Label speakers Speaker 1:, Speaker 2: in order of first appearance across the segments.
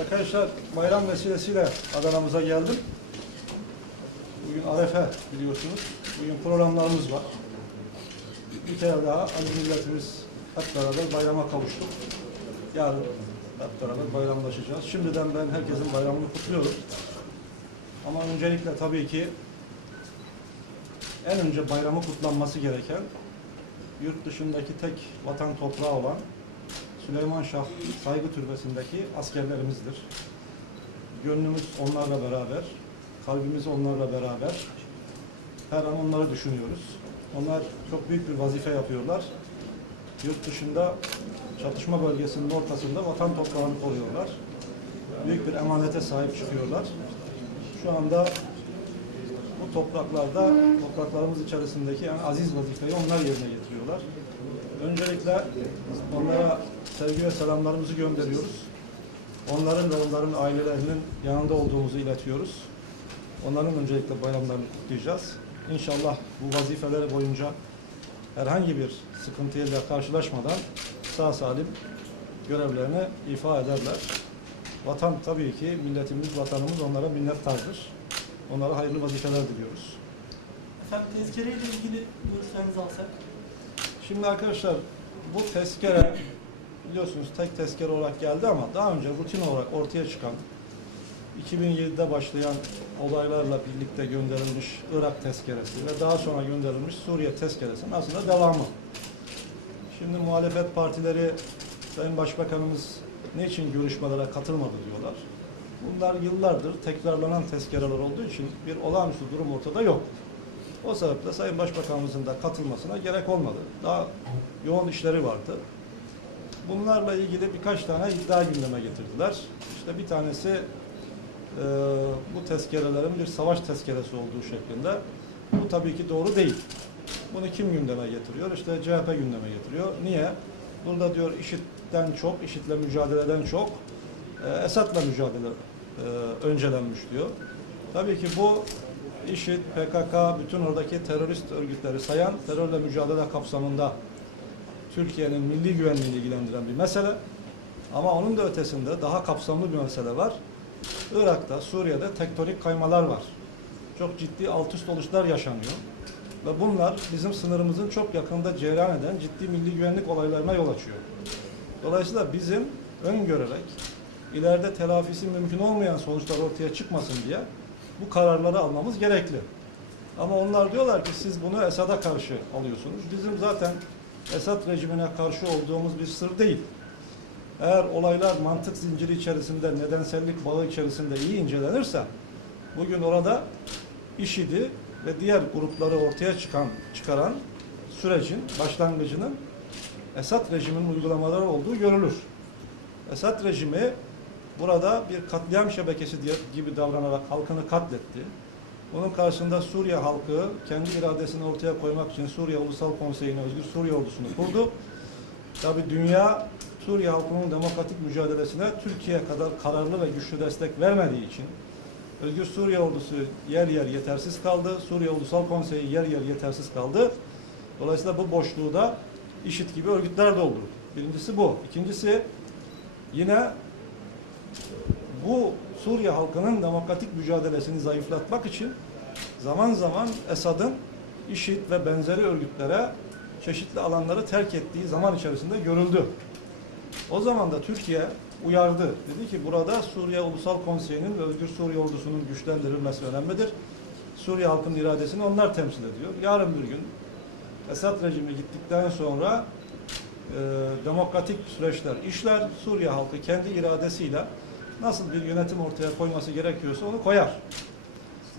Speaker 1: Arkadaşlar bayram vesilesiyle Adana'mıza geldim. Bugün Arefe biliyorsunuz. Bugün programlarımız var. Bir kere daha aziz milletimiz hep beraber bayrama kavuştuk. Yarın hep beraber bayramlaşacağız. Şimdiden ben herkesin bayramını kutluyorum. Ama öncelikle tabii ki en önce bayramı kutlanması gereken yurt dışındaki tek vatan toprağı olan Süleyman Şah Saygı Türbesi'ndeki askerlerimizdir. Gönlümüz onlarla beraber, kalbimiz onlarla beraber. Her an onları düşünüyoruz. Onlar çok büyük bir vazife yapıyorlar. Yurt dışında çatışma bölgesinin ortasında vatan toprağını koruyorlar. Büyük bir emanete sahip çıkıyorlar. Şu anda bu topraklarda, topraklarımız içerisindeki en aziz vazifeyi onlar yerine getiriyorlar. Öncelikle onlara sevgi ve selamlarımızı gönderiyoruz. Onların ve onların ailelerinin yanında olduğumuzu iletiyoruz. Onların öncelikle bayramlarını kutlayacağız. İnşallah bu vazifeleri boyunca herhangi bir sıkıntıyla karşılaşmadan sağ salim görevlerini ifa ederler. Vatan tabii ki milletimiz, vatanımız onlara minnettardır. Onlara hayırlı vazifeler diliyoruz.
Speaker 2: Efendim tezkereyle ilgili görüşlerinizi alsak.
Speaker 1: Şimdi arkadaşlar bu tezkere biliyorsunuz tek tezkere olarak geldi ama daha önce rutin olarak ortaya çıkan 2007'de başlayan olaylarla birlikte gönderilmiş Irak tezkeresi ve daha sonra gönderilmiş Suriye tezkeresinin aslında devamı. Şimdi muhalefet partileri Sayın Başbakanımız niçin görüşmelere katılmadı diyorlar. Bunlar yıllardır tekrarlanan tezkereler olduğu için bir olağanüstü durum ortada yok. O sebeple Sayın Başbakanımızın da katılmasına gerek olmadı. Daha yoğun işleri vardı. Bunlarla ilgili birkaç tane iddia gündeme getirdiler. İşte bir tanesi e, bu tezkerelerin bir savaş tezkeresi olduğu şeklinde. Bu tabii ki doğru değil. Bunu kim gündeme getiriyor? İşte CHP gündeme getiriyor. Niye? Burada diyor IŞİD'den çok, IŞİD'le mücadeleden çok e, Esad'la mücadele e, öncelenmiş diyor. Tabii ki bu IŞİD, PKK, bütün oradaki terörist örgütleri sayan terörle mücadele kapsamında Türkiye'nin milli güvenliğini ilgilendiren bir mesele. Ama onun da ötesinde daha kapsamlı bir mesele var. Irak'ta, Suriye'de tektonik kaymalar var. Çok ciddi alt üst oluşlar yaşanıyor. Ve bunlar bizim sınırımızın çok yakında cereyan eden ciddi milli güvenlik olaylarına yol açıyor. Dolayısıyla bizim öngörerek ileride telafisi mümkün olmayan sonuçlar ortaya çıkmasın diye bu kararları almamız gerekli. Ama onlar diyorlar ki siz bunu Esad'a karşı alıyorsunuz. Bizim zaten Esad rejimine karşı olduğumuz bir sır değil. Eğer olaylar mantık zinciri içerisinde, nedensellik bağı içerisinde iyi incelenirse bugün orada IŞİD'i ve diğer grupları ortaya çıkan çıkaran sürecin başlangıcının Esad rejiminin uygulamaları olduğu görülür. Esad rejimi burada bir katliam şebekesi gibi davranarak halkını katletti. Bunun karşısında Suriye halkı kendi iradesini ortaya koymak için Suriye Ulusal Konseyi'ni, Özgür Suriye ordusunu kurdu. Tabi dünya Suriye halkının demokratik mücadelesine Türkiye kadar kararlı ve güçlü destek vermediği için Özgür Suriye ordusu yer yer yetersiz kaldı. Suriye Ulusal Konseyi yer yer yetersiz kaldı. Dolayısıyla bu boşluğu da IŞİD gibi örgütler doldurdu. Birincisi bu. İkincisi yine bu Suriye halkının demokratik mücadelesini zayıflatmak için zaman zaman Esad'ın IŞİD ve benzeri örgütlere çeşitli alanları terk ettiği zaman içerisinde görüldü. O zaman da Türkiye uyardı. Dedi ki burada Suriye Ulusal Konseyi'nin ve Özgür Suriye ordusunun güçlendirilmesi önemlidir. Suriye halkının iradesini onlar temsil ediyor. Yarın bir gün Esad rejimi gittikten sonra e, demokratik süreçler işler. Suriye halkı kendi iradesiyle nasıl bir yönetim ortaya koyması gerekiyorsa onu koyar.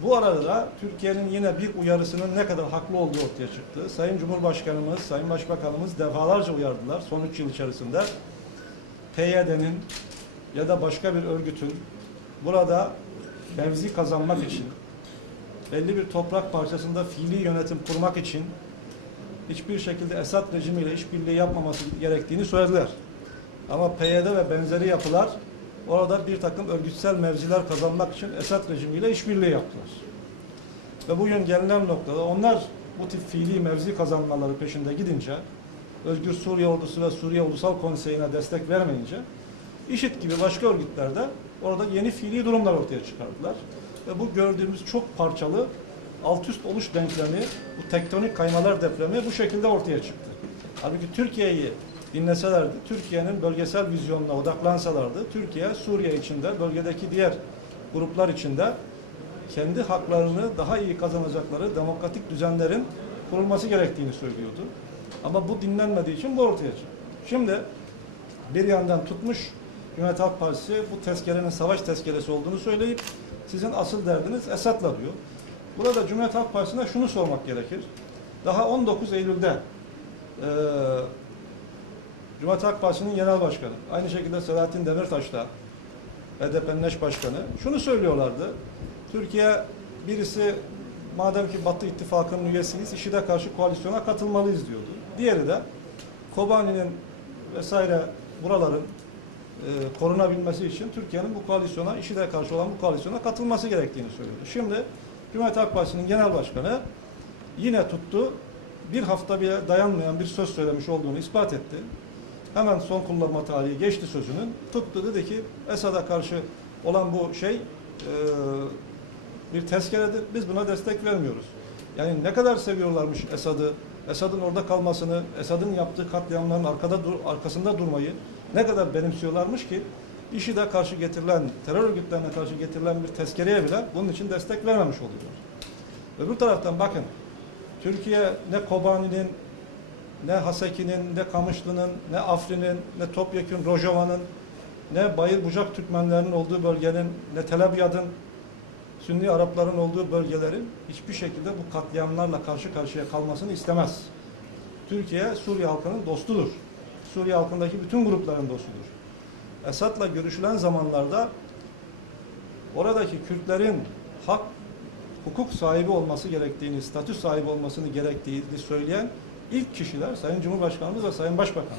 Speaker 1: Bu arada da Türkiye'nin yine bir uyarısının ne kadar haklı olduğu ortaya çıktı. Sayın Cumhurbaşkanımız, Sayın Başbakanımız defalarca uyardılar son üç yıl içerisinde. PYD'nin ya da başka bir örgütün burada mevzi kazanmak için belli bir toprak parçasında fiili yönetim kurmak için hiçbir şekilde Esad rejimiyle işbirliği yapmaması gerektiğini söylediler. Ama PYD ve benzeri yapılar orada bir takım örgütsel mevziler kazanmak için Esad rejimiyle işbirliği yaptılar. Ve bugün gelinen noktada onlar bu tip fiili mevzi kazanmaları peşinde gidince Özgür Suriye Ordusu ve Suriye Ulusal Konseyi'ne destek vermeyince İşit gibi başka örgütlerde orada yeni fiili durumlar ortaya çıkardılar. Ve bu gördüğümüz çok parçalı alt üst oluş denklemi, bu tektonik kaymalar depremi bu şekilde ortaya çıktı. Halbuki Türkiye'yi dinleselerdi, Türkiye'nin bölgesel vizyonuna odaklansalardı, Türkiye, Suriye içinde, bölgedeki diğer gruplar içinde kendi haklarını daha iyi kazanacakları demokratik düzenlerin kurulması gerektiğini söylüyordu. Ama bu dinlenmediği için bu ortaya çıktı. Şimdi bir yandan tutmuş Cumhuriyet Halk Partisi bu tezkerenin savaş tezkeresi olduğunu söyleyip sizin asıl derdiniz Esad'la diyor. Burada Cumhuriyet Halk Partisi'ne şunu sormak gerekir. Daha 19 Eylül'de eee Cumhuriyet Halk Partisi'nin genel başkanı, aynı şekilde Selahattin Demirtaş da HDP'nin eş başkanı şunu söylüyorlardı. Türkiye birisi madem ki Batı İttifakı'nın üyesiyiz, IŞİD'e karşı koalisyona katılmalıyız diyordu. Diğeri de Kobani'nin vesaire buraların e, korunabilmesi için Türkiye'nin bu koalisyona, IŞİD'e karşı olan bu koalisyona katılması gerektiğini söylüyordu. Şimdi Cumhuriyet Halk Partisi'nin genel başkanı yine tuttu, bir hafta bile dayanmayan bir söz söylemiş olduğunu ispat etti. Hemen son kullanma tarihi geçti sözünün. Tuttu dedi ki Esad'a karşı olan bu şey e, bir tezkeredir. Biz buna destek vermiyoruz. Yani ne kadar seviyorlarmış Esad'ı, Esad'ın orada kalmasını, Esad'ın yaptığı katliamların arkada dur, arkasında durmayı ne kadar benimsiyorlarmış ki IŞİD'e karşı getirilen, terör örgütlerine karşı getirilen bir tezkereye bile bunun için destek vermemiş oluyorlar. Öbür taraftan bakın, Türkiye ne Kobani'nin, ne Haseki'nin, ne Kamışlı'nın, ne Afrin'in, ne Topyekun, Rojava'nın, ne Bayır Bucak Türkmenlerinin olduğu bölgenin, ne Tel Abyad'ın, Sünni Arapların olduğu bölgelerin hiçbir şekilde bu katliamlarla karşı karşıya kalmasını istemez. Türkiye, Suriye halkının dostudur. Suriye halkındaki bütün grupların dostudur. Esad'la görüşülen zamanlarda oradaki Kürtlerin hak, hukuk sahibi olması gerektiğini, statü sahibi olmasını gerektiğini söyleyen ilk kişiler Sayın Cumhurbaşkanımız ve Sayın Başbakan.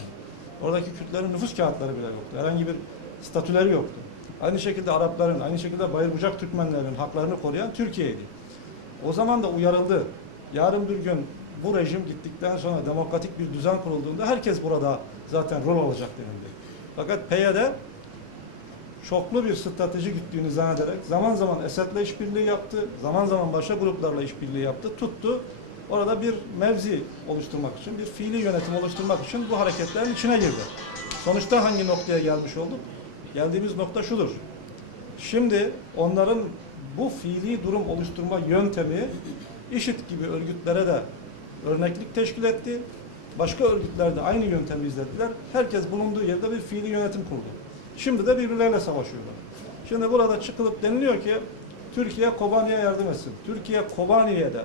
Speaker 1: Oradaki Kürtlerin nüfus kağıtları bile yoktu. Herhangi bir statüleri yoktu. Aynı şekilde Arapların, aynı şekilde Bayırbucak Türkmenlerinin haklarını koruyan Türkiye'ydi. O zaman da uyarıldı. Yarın bir gün bu rejim gittikten sonra demokratik bir düzen kurulduğunda herkes burada zaten rol alacak denildi. Fakat PYD çoklu bir strateji güttüğünü zannederek zaman zaman Esed'le işbirliği yaptı, zaman zaman başka gruplarla işbirliği yaptı, tuttu. Orada bir mevzi oluşturmak için, bir fiili yönetim oluşturmak için bu hareketlerin içine girdi. Sonuçta hangi noktaya gelmiş olduk? Geldiğimiz nokta şudur. Şimdi onların bu fiili durum oluşturma yöntemi IŞİD gibi örgütlere de örneklik teşkil etti. Başka örgütler de aynı yöntemi izlediler. Herkes bulunduğu yerde bir fiili yönetim kurdu. Şimdi de birbirleriyle savaşıyorlar. Şimdi burada çıkılıp deniliyor ki Türkiye Kobani'ye yardım etsin. Türkiye Kobani'ye de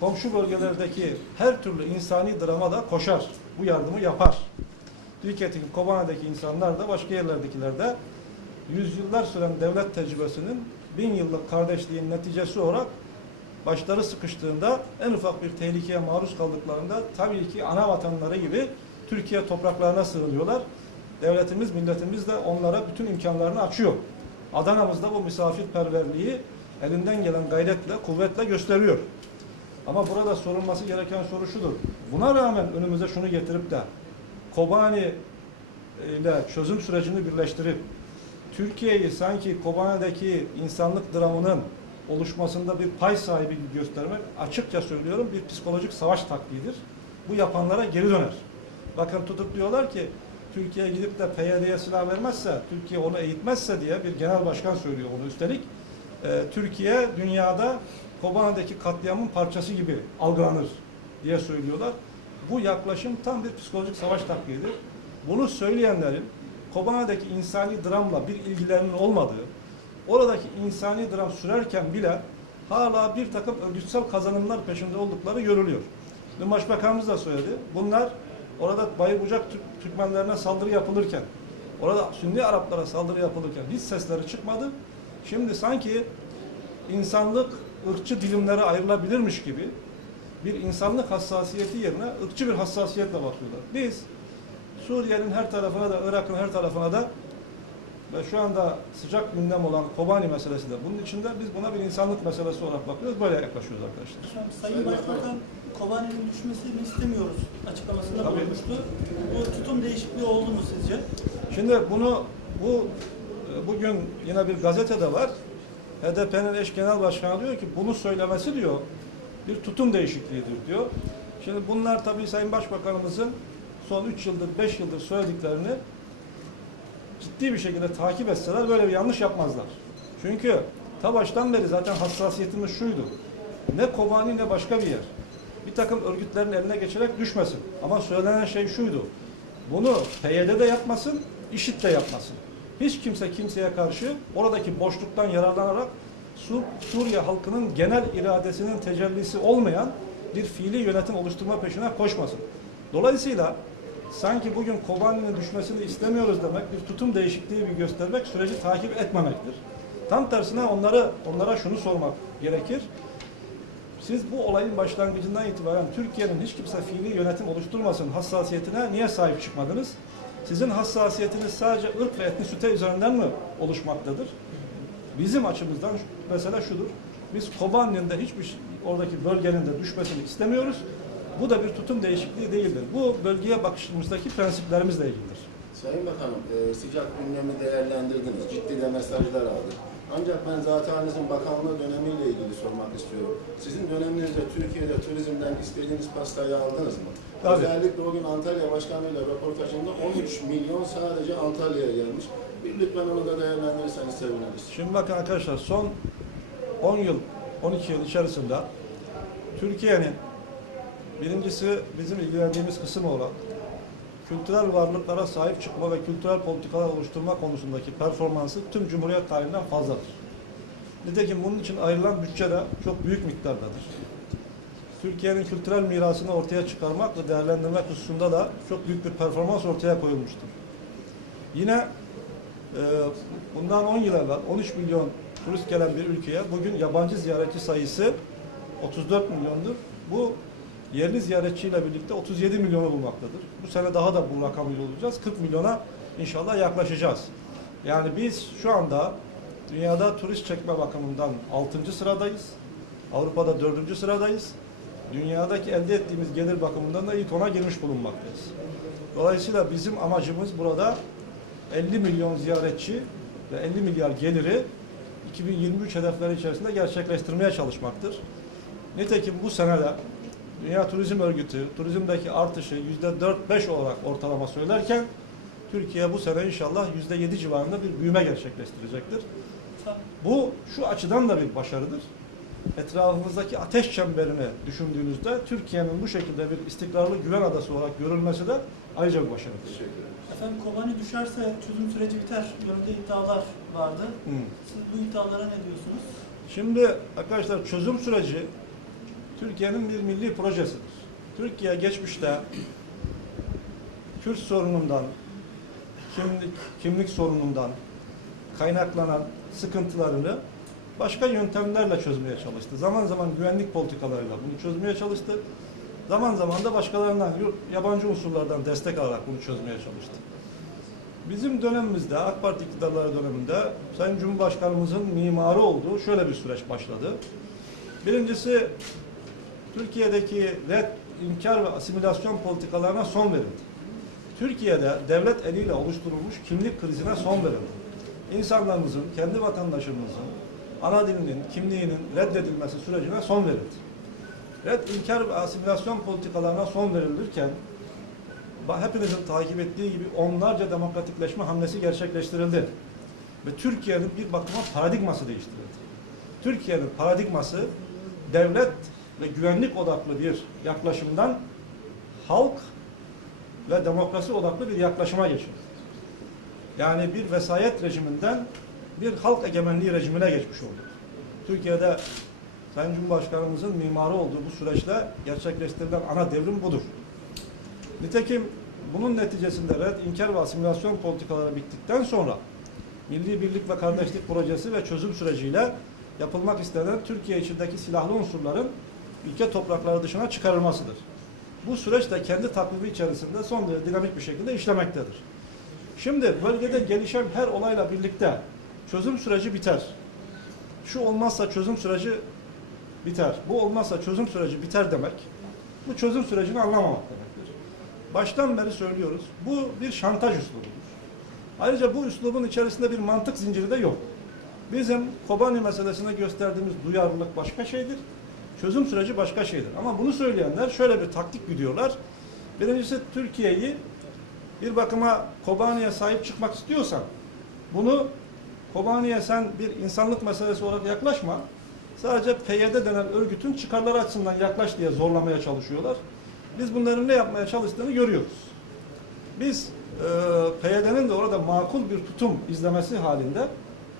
Speaker 1: komşu bölgelerdeki her türlü insani drama da koşar. Bu yardımı yapar. Nitekim Kobani'deki insanlar da başka yerlerdekiler de yüzyıllar süren devlet tecrübesinin bin yıllık kardeşliğin neticesi olarak başları sıkıştığında en ufak bir tehlikeye maruz kaldıklarında tabii ki ana vatanları gibi Türkiye topraklarına sığınıyorlar. Devletimiz, milletimiz de onlara bütün imkanlarını açıyor. Adana'mızda bu misafirperverliği elinden gelen gayretle, kuvvetle gösteriyor. Ama burada sorulması gereken soru şudur. Buna rağmen önümüze şunu getirip de Kobani ile çözüm sürecini birleştirip Türkiye'yi sanki Kobani'deki insanlık dramının oluşmasında bir pay sahibi göstermek açıkça söylüyorum bir psikolojik savaş taktiğidir. Bu yapanlara geri döner. Bakın tutup diyorlar ki Türkiye gidip de PYD'ye silah vermezse, Türkiye onu eğitmezse diye bir genel başkan söylüyor onu üstelik. e, Türkiye dünyada Kobani'deki katliamın parçası gibi algılanır diye söylüyorlar. Bu yaklaşım tam bir psikolojik savaş taktiğidir. Bunu söyleyenlerin Kobani'deki insani dramla bir ilgilerinin olmadığı, oradaki insani dram sürerken bile hala bir takım örgütsel kazanımlar peşinde oldukları görülüyor. Dün Başbakanımız da söyledi. Bunlar orada Bayburcak Türk, Türkmenlerine saldırı yapılırken, orada Sünni Araplara saldırı yapılırken hiç sesleri çıkmadı. Şimdi sanki insanlık ırkçı dilimlere ayrılabilirmiş gibi bir insanlık hassasiyeti yerine ırkçı bir hassasiyetle bakıyorlar. Biz Suriye'nin her tarafına da, Irak'ın her tarafına da ve şu anda sıcak gündem olan Kobani meselesi de bunun içinde biz buna bir insanlık meselesi olarak bakıyoruz. Böyle yaklaşıyoruz arkadaşlar.
Speaker 2: Hocam, Sayın Başbakan Kobani'nin düşmesini istemiyoruz açıklamasında
Speaker 1: Tabii.
Speaker 2: bulunmuştu. Bu tutum değişikliği oldu mu sizce?
Speaker 1: Şimdi bunu bu bugün yine bir gazetede var. HDP'nin eş genel başkanı diyor ki bunu söylemesi diyor bir tutum değişikliğidir diyor. Şimdi bunlar tabii Sayın Başbakanımızın son 3 yıldır 5 yıldır söylediklerini ciddi bir şekilde takip etseler böyle bir yanlış yapmazlar. Çünkü ta baştan beri zaten hassasiyetimiz şuydu. Ne Kobani ne başka bir yer. Bir takım örgütlerin eline geçerek düşmesin. Ama söylenen şey şuydu. Bunu PYD de yapmasın, IŞİD de yapmasın. Hiç kimse kimseye karşı oradaki boşluktan yararlanarak Sur Suriye halkının genel iradesinin tecellisi olmayan bir fiili yönetim oluşturma peşine koşmasın. Dolayısıyla sanki bugün Kobani'nin düşmesini istemiyoruz demek bir tutum değişikliği bir göstermek süreci takip etmemektir. Tam tersine onları onlara şunu sormak gerekir. Siz bu olayın başlangıcından itibaren Türkiye'nin hiç kimse fiili yönetim oluşturmasın hassasiyetine niye sahip çıkmadınız? Sizin hassasiyetiniz sadece ırk ve etnisite üzerinden mi oluşmaktadır? Bizim açımızdan mesele şudur. Biz Kobani'nin de hiçbir şey- oradaki bölgenin de düşmesini istemiyoruz. Bu da bir tutum değişikliği değildir. Bu bölgeye bakışımızdaki prensiplerimizle ilgilidir.
Speaker 3: Sayın Bakanım, e, sıcak gündemi değerlendirdiniz, ciddi de mesajlar aldık. Ancak ben zatenizin bakanlığı dönemiyle ilgili sormak istiyorum. Sizin döneminizde Türkiye'de turizmden istediğiniz pastayı aldınız mı?
Speaker 1: Tabii.
Speaker 3: Özellikle o gün Antalya Başkanı'yla röportajında 13 milyon sadece Antalya'ya gelmiş. Bir lütfen onu da değerlendirirseniz seviniriz.
Speaker 1: Şimdi bakın arkadaşlar son 10 yıl, 12 yıl içerisinde Türkiye'nin birincisi bizim ilgilendiğimiz kısım olan kültürel varlıklara sahip çıkma ve kültürel politikalar oluşturma konusundaki performansı tüm Cumhuriyet tarihinden fazladır. Nitekim bunun için ayrılan bütçe de çok büyük miktardadır. Türkiye'nin kültürel mirasını ortaya çıkarmak ve değerlendirmek hususunda da çok büyük bir performans ortaya koyulmuştur. Yine ee, bundan 10 yıl evvel 13 milyon turist gelen bir ülkeye bugün yabancı ziyaretçi sayısı 34 milyondur. Bu yerli ziyaretçiyle birlikte 37 milyonu bulmaktadır. Bu sene daha da bu rakamı olacağız. 40 milyona inşallah yaklaşacağız. Yani biz şu anda dünyada turist çekme bakımından 6. sıradayız. Avrupa'da 4. sıradayız. Dünyadaki elde ettiğimiz gelir bakımından da ilk ona girmiş bulunmaktayız. Dolayısıyla bizim amacımız burada 50 milyon ziyaretçi ve 50 milyar geliri 2023 hedefleri içerisinde gerçekleştirmeye çalışmaktır. Nitekim bu senede Dünya Turizm Örgütü turizmdeki artışı %4-5 olarak ortalama söylerken Türkiye bu sene inşallah %7 civarında bir büyüme gerçekleştirecektir. Bu şu açıdan da bir başarıdır. Etrafımızdaki ateş çemberini düşündüğünüzde Türkiye'nin bu şekilde bir istikrarlı güven adası olarak görülmesi de ayrıca bir başarıdır.
Speaker 2: Efendim Kobani düşerse çözüm süreci biter yönünde iddialar vardı.
Speaker 1: Hı.
Speaker 2: Siz bu iddialara ne diyorsunuz?
Speaker 1: Şimdi arkadaşlar çözüm süreci Türkiye'nin bir milli projesidir. Türkiye geçmişte Kürt sorunundan, kimlik, kimlik sorunundan kaynaklanan sıkıntılarını başka yöntemlerle çözmeye çalıştı. Zaman zaman güvenlik politikalarıyla bunu çözmeye çalıştı. Zaman zaman da başkalarından, yabancı unsurlardan destek alarak bunu çözmeye çalıştı. Bizim dönemimizde, AK Parti iktidarları döneminde Sayın Cumhurbaşkanımızın mimarı olduğu şöyle bir süreç başladı. Birincisi Türkiye'deki red, inkar ve asimilasyon politikalarına son verildi. Türkiye'de devlet eliyle oluşturulmuş kimlik krizine son verildi. İnsanlarımızın, kendi vatandaşımızın ana dilinin, kimliğinin reddedilmesi sürecine son verildi. Red, inkar ve asimilasyon politikalarına son verilirken hepinizin takip ettiği gibi onlarca demokratikleşme hamlesi gerçekleştirildi. Ve Türkiye'nin bir bakıma paradigması değiştirildi. Türkiye'nin paradigması devlet ve güvenlik odaklı bir yaklaşımdan halk ve demokrasi odaklı bir yaklaşıma geçildi. Yani bir vesayet rejiminden bir halk egemenliği rejimine geçmiş olduk. Türkiye'de Sayın Cumhurbaşkanımızın mimarı olduğu bu süreçte gerçekleştirilen ana devrim budur. Nitekim bunun neticesinde red, inkar ve asimilasyon politikaları bittikten sonra Milli Birlik ve Kardeşlik Projesi ve çözüm süreciyle yapılmak istenen Türkiye içindeki silahlı unsurların ülke toprakları dışına çıkarılmasıdır. Bu süreç de kendi takvimi içerisinde son derece dinamik bir şekilde işlemektedir. Şimdi bölgede gelişen her olayla birlikte çözüm süreci biter. Şu olmazsa çözüm süreci biter. Bu olmazsa çözüm süreci biter demek bu çözüm sürecini anlamamak demektir. Baştan beri söylüyoruz. Bu bir şantaj üslubudur. Ayrıca bu üslubun içerisinde bir mantık zinciri de yok. Bizim Kobani meselesine gösterdiğimiz duyarlılık başka şeydir. Çözüm süreci başka şeydir. Ama bunu söyleyenler şöyle bir taktik gidiyorlar. Birincisi Türkiye'yi bir bakıma Kobani'ye sahip çıkmak istiyorsan bunu Kobani'ye sen bir insanlık meselesi olarak yaklaşma. Sadece PYD denen örgütün çıkarları açısından yaklaş diye zorlamaya çalışıyorlar. Biz bunların ne yapmaya çalıştığını görüyoruz. Biz e, PYD'nin de orada makul bir tutum izlemesi halinde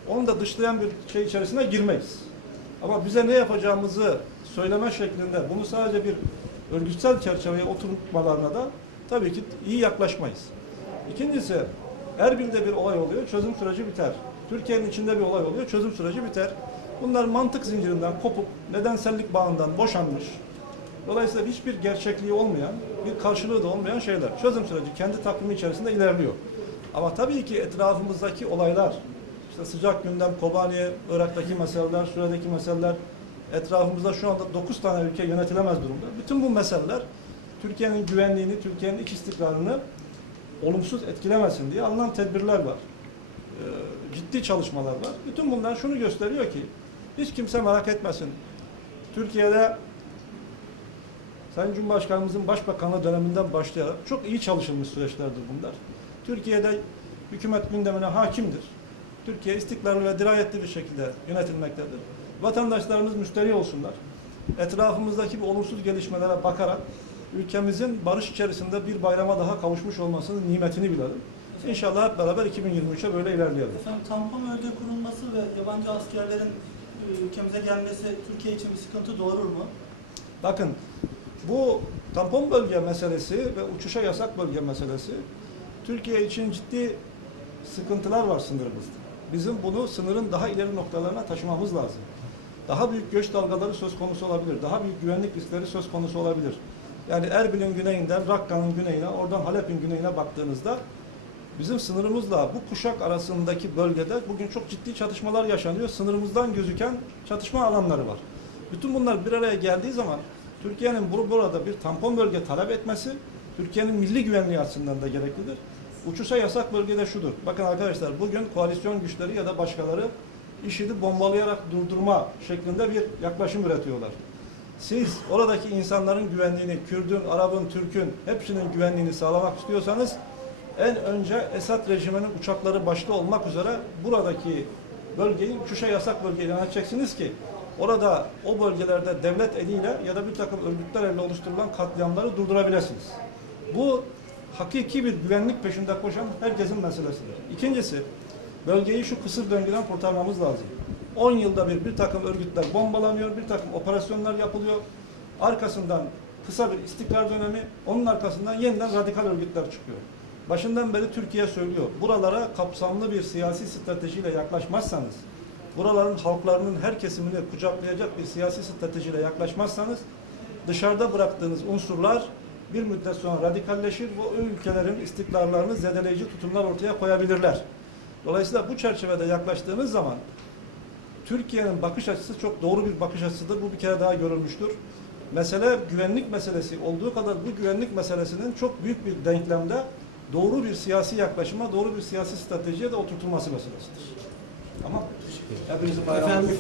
Speaker 1: onu da dışlayan bir şey içerisine girmeyiz. Ama bize ne yapacağımızı söyleme şeklinde bunu sadece bir örgütsel çerçeveye oturtmalarına da tabii ki iyi yaklaşmayız. İkincisi Erbil'de bir olay oluyor, çözüm süreci biter. Türkiye'nin içinde bir olay oluyor, çözüm süreci biter. Bunlar mantık zincirinden kopup nedensellik bağından boşanmış. Dolayısıyla hiçbir gerçekliği olmayan, bir karşılığı da olmayan şeyler. Çözüm süreci kendi takvimi içerisinde ilerliyor. Ama tabii ki etrafımızdaki olaylar, işte sıcak gündem, Kobaniye, Irak'taki meseleler, Suriye'deki meseleler, etrafımızda şu anda 9 tane ülke yönetilemez durumda. Bütün bu meseleler Türkiye'nin güvenliğini, Türkiye'nin iç istikrarını olumsuz etkilemesin diye alınan tedbirler var. Ee, ciddi çalışmalar var. Bütün bunlar şunu gösteriyor ki hiç kimse merak etmesin. Türkiye'de Sayın Cumhurbaşkanımızın başbakanlığı döneminden başlayarak çok iyi çalışılmış süreçlerdir bunlar. Türkiye'de hükümet gündemine hakimdir. Türkiye istikrarlı ve dirayetli bir şekilde yönetilmektedir. Vatandaşlarımız müşteri olsunlar. Etrafımızdaki bu olumsuz gelişmelere bakarak ülkemizin barış içerisinde bir bayrama daha kavuşmuş olmasının nimetini bilelim. İnşallah hep beraber 2023'e böyle ilerleyelim.
Speaker 2: Efendim tampon bölge kurulması ve yabancı askerlerin e, ülkemize gelmesi Türkiye için bir sıkıntı doğurur mu?
Speaker 1: Bakın bu tampon bölge meselesi ve uçuşa yasak bölge meselesi Türkiye için ciddi sıkıntılar var sınırımızda. Bizim bunu sınırın daha ileri noktalarına taşımamız lazım. Daha büyük göç dalgaları söz konusu olabilir. Daha büyük güvenlik riskleri söz konusu olabilir. Yani Erbil'in güneyinden Rakka'nın güneyine, oradan Halep'in güneyine baktığınızda bizim sınırımızla bu kuşak arasındaki bölgede bugün çok ciddi çatışmalar yaşanıyor. Sınırımızdan gözüken çatışma alanları var. Bütün bunlar bir araya geldiği zaman Türkiye'nin bu- burada bir tampon bölge talep etmesi Türkiye'nin milli güvenliği açısından da gereklidir. Uçuşa yasak bölgede şudur. Bakın arkadaşlar bugün koalisyon güçleri ya da başkaları IŞİD'i bombalayarak durdurma şeklinde bir yaklaşım üretiyorlar. Siz oradaki insanların güvenliğini, Kürdün, Arap'ın, Türk'ün hepsinin güvenliğini sağlamak istiyorsanız en önce Esad rejiminin uçakları başta olmak üzere buradaki bölgeyi uçuşa yasak bölge ilan edeceksiniz ki orada o bölgelerde devlet eliyle ya da bir takım örgütler eliyle oluşturulan katliamları durdurabilirsiniz. Bu hakiki bir güvenlik peşinde koşan herkesin meselesidir. İkincisi, bölgeyi şu kısır döngüden kurtarmamız lazım. 10 yılda bir bir takım örgütler bombalanıyor, bir takım operasyonlar yapılıyor. Arkasından kısa bir istikrar dönemi, onun arkasından yeniden radikal örgütler çıkıyor. Başından beri Türkiye söylüyor, buralara kapsamlı bir siyasi stratejiyle yaklaşmazsanız, buraların halklarının her kesimini kucaklayacak bir siyasi stratejiyle yaklaşmazsanız, dışarıda bıraktığınız unsurlar bir müddet sonra radikalleşir ve o ülkelerin istikrarlarını zedeleyici tutumlar ortaya koyabilirler. Dolayısıyla bu çerçevede yaklaştığınız zaman Türkiye'nin bakış açısı çok doğru bir bakış açısıdır. Bu bir kere daha görülmüştür. Mesele güvenlik meselesi olduğu kadar bu güvenlik meselesinin çok büyük bir denklemde doğru bir siyasi yaklaşıma, doğru bir siyasi stratejiye de oturtulması meselesidir. Tamam. Hepinizin bayramı.
Speaker 2: Efendim,